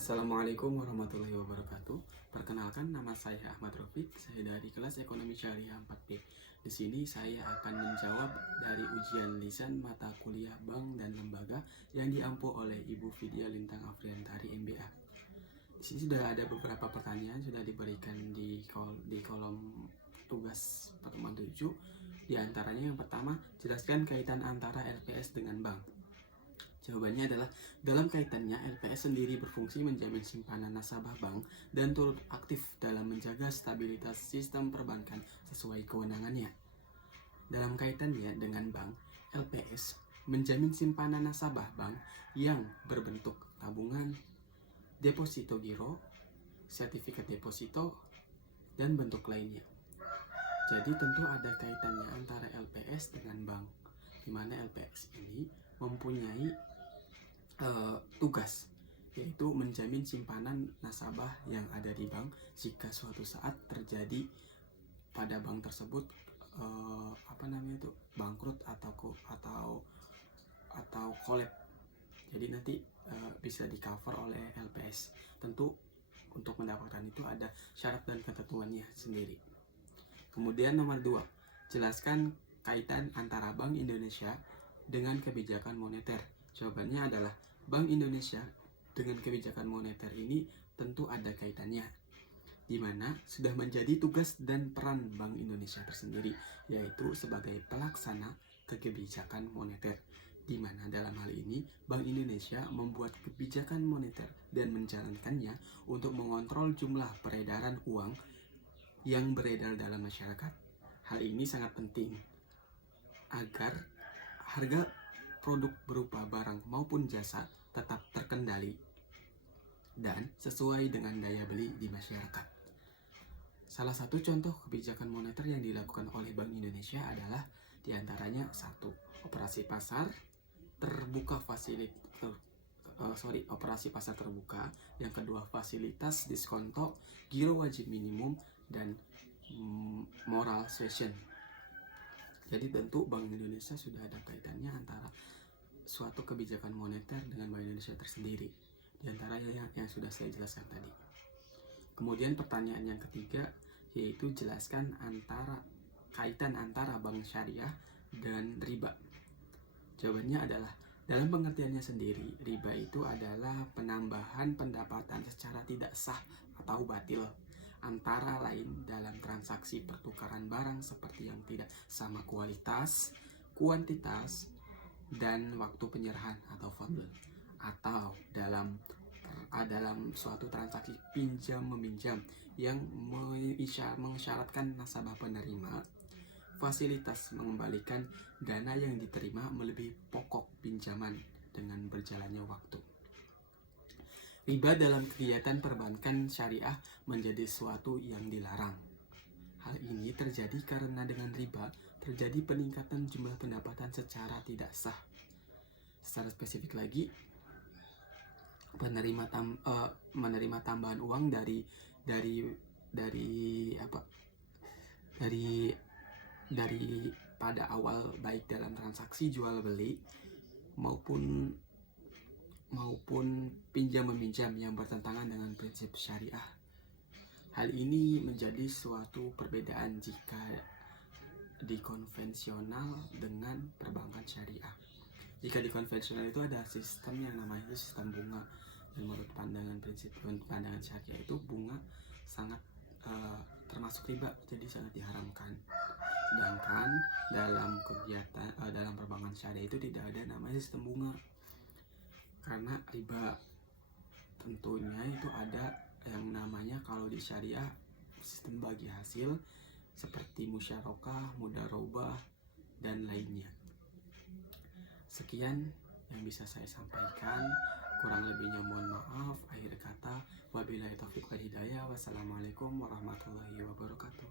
Assalamualaikum warahmatullahi wabarakatuh. Perkenalkan, nama saya Ahmad Rafiq. Saya dari kelas Ekonomi Syariah 4B. Di sini saya akan menjawab dari ujian lisan mata kuliah Bank dan Lembaga yang diampu oleh Ibu Vidya Lintang Afriantari MBA. Di sini sudah ada beberapa pertanyaan sudah diberikan di kolom tugas pertemuan 7. Di antaranya yang pertama, jelaskan kaitan antara LPS dengan bank. Jawabannya adalah, dalam kaitannya, LPS sendiri berfungsi menjamin simpanan nasabah bank dan turut aktif dalam menjaga stabilitas sistem perbankan sesuai kewenangannya. Dalam kaitannya dengan bank, LPS menjamin simpanan nasabah bank yang berbentuk tabungan, deposito giro, sertifikat deposito, dan bentuk lainnya. Jadi tentu ada kaitannya antara LPS dengan bank, di mana LPS ini mempunyai tugas, yaitu menjamin simpanan nasabah yang ada di bank jika suatu saat terjadi pada bank tersebut bangkrut atau kolab. Jadi nanti bisa di cover oleh LPS. Tentu untuk mendapatkan itu ada syarat dan ketentuannya sendiri. Kemudian nomor 2, jelaskan kaitan antara Bank Indonesia dengan kebijakan moneter. Jawabannya adalah, Bank Indonesia dengan kebijakan moneter ini tentu ada kaitannya, di mana sudah menjadi tugas dan peran Bank Indonesia tersendiri, yaitu sebagai pelaksana kebijakan moneter, di mana dalam hal ini Bank Indonesia membuat kebijakan moneter dan menjalankannya untuk mengontrol jumlah peredaran uang yang beredar dalam masyarakat. Hal ini sangat penting agar harga produk berupa barang maupun jasa tetap terkendali dan sesuai dengan daya beli di masyarakat. Salah satu contoh kebijakan moneter yang dilakukan oleh Bank Indonesia adalah diantaranya 1. Operasi pasar terbuka operasi pasar terbuka. Yang kedua, fasilitas diskonto, giro wajib minimum, dan moral suasion. Jadi tentu Bank Indonesia sudah ada kaitannya antara suatu kebijakan moneter dengan Bank Indonesia tersendiri, di antara yang sudah saya jelaskan tadi. Kemudian pertanyaan yang ketiga, yaitu jelaskan kaitan antara bank syariah dan riba. Jawabannya adalah, dalam pengertiannya sendiri, riba itu adalah penambahan pendapatan secara tidak sah atau batil, antara lain dalam transaksi pertukaran barang seperti yang tidak sama kualitas, kuantitas, dan waktu penyerahan atau fadl, atau dalam suatu transaksi pinjam meminjam yang mengisyaratkan nasabah penerima fasilitas mengembalikan dana yang diterima melebihi pokok pinjaman dengan berjalannya waktu. Riba dalam kegiatan perbankan syariah menjadi suatu yang dilarang. Hal ini terjadi karena dengan riba terjadi peningkatan jumlah pendapatan secara tidak sah. Secara spesifik lagi, menerima tambahan uang dari pada awal, baik dalam transaksi jual beli maupun pinjam meminjam yang bertentangan dengan prinsip syariah. Hal ini menjadi suatu perbedaan jika di konvensional dengan perbankan syariah. Jika di konvensional itu ada sistem yang namanya sistem bunga, dan menurut pandangan syariah itu bunga sangat termasuk riba, jadi sangat diharamkan. Sedangkan dalam perbankan syariah itu tidak ada namanya sistem bunga, karena riba. Tentunya itu ada yang namanya, kalau di syariah, sistem bagi hasil seperti musyarakah, mudharabah, dan lainnya. Sekian yang bisa saya sampaikan, kurang lebihnya mohon maaf. Akhir kata, wabillahi taufiq wal hidayah. Wassalamualaikum warahmatullahi wabarakatuh.